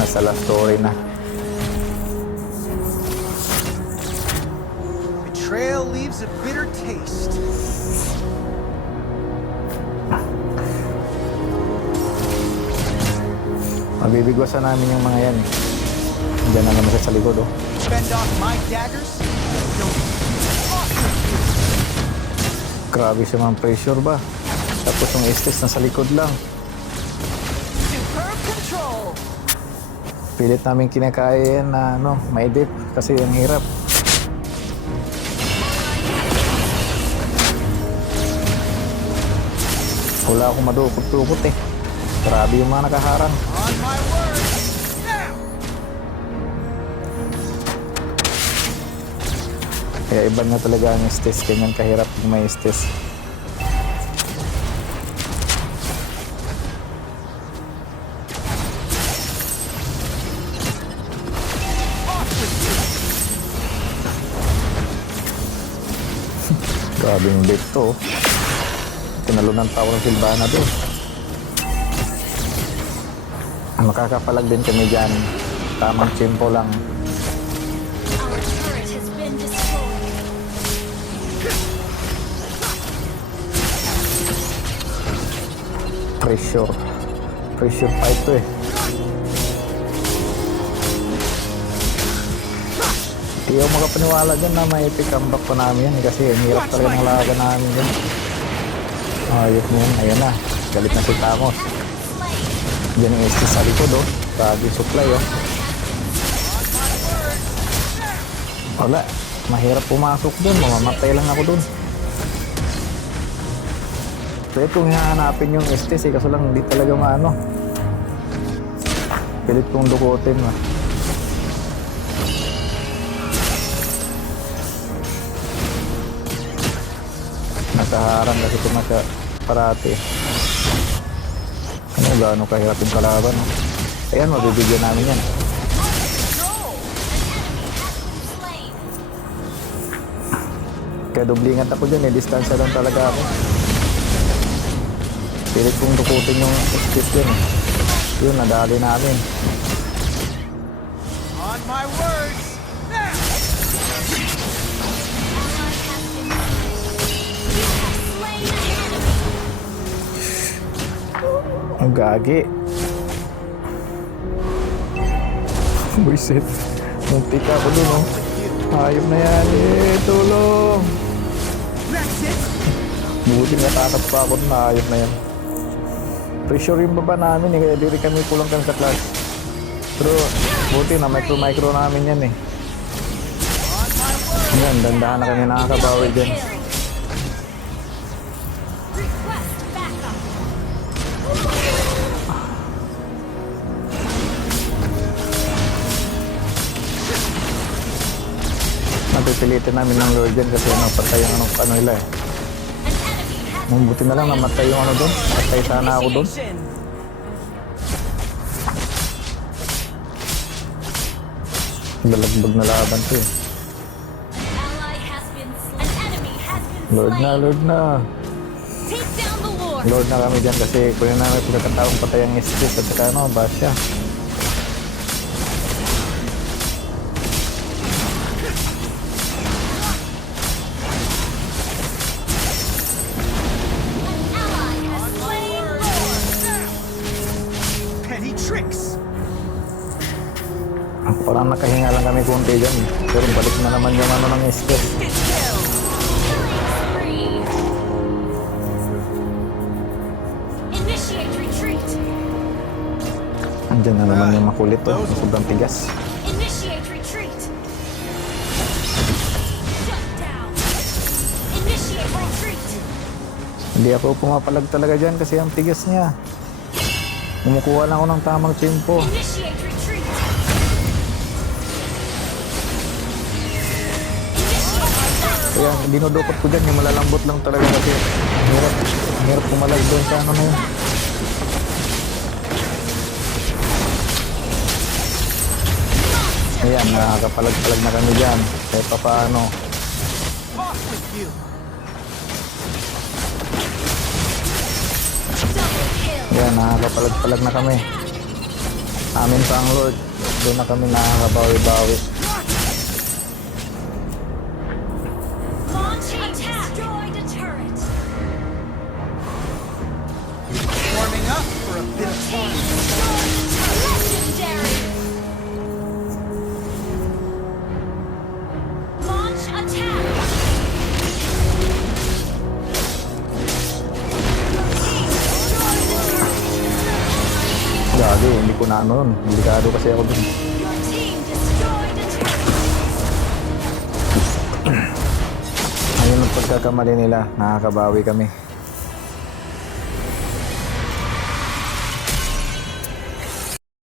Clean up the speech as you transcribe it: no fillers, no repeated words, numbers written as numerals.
Nasa last story na. Betrayal leaves a bitter taste. Mabibigwasan namin yung mga yan. Diyan na naman siya sa likod, oh. Fend off my daggers? Don't. Grabe siya mga pressure ba? Tapos yung Estes nasa likod lang. Superb control. Pilit namin kinakaya na may dip kasi ang hirap. Wala akong madukot-tukot eh. Grabe yung mga nakaharang. On my word. Now. Kaya iba na talaga ang Estes. Ganyan kahirap kung may Estes. Grabe yung dip to. Tinalo ng tao ng Silvana doon. Makakapalag din kami dyan. Tamang tiyempo lang. Our turret has been destroyed. Pressure. Pressure fight to eh. Hindi ako makapaniwala dyan na may epic comeback pa namin yan. Kasi ang hirap talaga ng laban namin dyan. Ayok mo yun. Ayan na. Galit na si Tamos. Diyan yung Estes sa likod, oh. Grabe yung supply, oh. Wala. Mahirap pumasok dun. Mamamatay lang ako dun. Kaya kung hahanapin yung Estes, eh. Kaso lang hindi talaga maano. Pilit kong dukutin, ah. Nakaharang kasi tumasa parati. Ano gaano kahirap yung kalaban, no? Ayan, mabibigyan namin yan. Kaya dublingan ako dyan eh. Distansya lang talaga ako. Pilit kong dukutin yung Estes dyan eh. Yun, nadali namin. On my words. Now. Ang gagi. Buisit. Muntik ako dun, oh. Hayop na yan, eh. Tulong. That's it. Buti natakas pa ako dun. Hayop na yan. Pressure yung baba namin, eh. Kaya di rin kami kulang kami sa class. Pero, buti na micro namin yan, eh. Yan, dandahan na kami nakakabawi dyan. Request backup. Napipilitin namin ng Lord dyan kasi napatay yung ano nila, eh. Buti na lang namatay yung ano doon. Patay sana ako doon. Lalagbag na laban to, eh. Ally has been slain. An enemy has been Lord na, slain. Lord na. Take down the Lord. Lord na kami dyan kasi kunin namin pagkakataong patay ang Estes at saka ano, Basya. Ally has slain Lord. Petty tricks. Parang nakahinga lang kami konti dyan. Pero balik na naman yung ano ng Estes. Killing spree. Initiate retreat. Andyan na naman yung makulit, oh. Sobrang tigas. Initiate retreat. Shut down. Initiate retreat. Hindi ako pumapalag talaga dyan kasi ang tigas niya. Kumukuha lang ako ng tamang tiyempo. Initiate retreat. Kaya dinudukot ko dyan, yung malalambot lang talaga kasi hirap pumalag doon sa ano na yun. Ayan, nakakapalag-palag na kami dyan. Kahit pa paano. Off with you. Double kill. Ayan, nakakapalag-palag na kami. Amin pa ang Lord. Doon na kami nakakabawi-bawi. Launch attack. Destroyed a turret. Warming up for a bit of fun. Destroyed a turret. Legendary. Launch attack. Gagi, hindi ko na ano nun. Delikado kasi ako dun. Your team destroyed a turret. Ayun ang pagkakamali nila. Nakakabawi kami.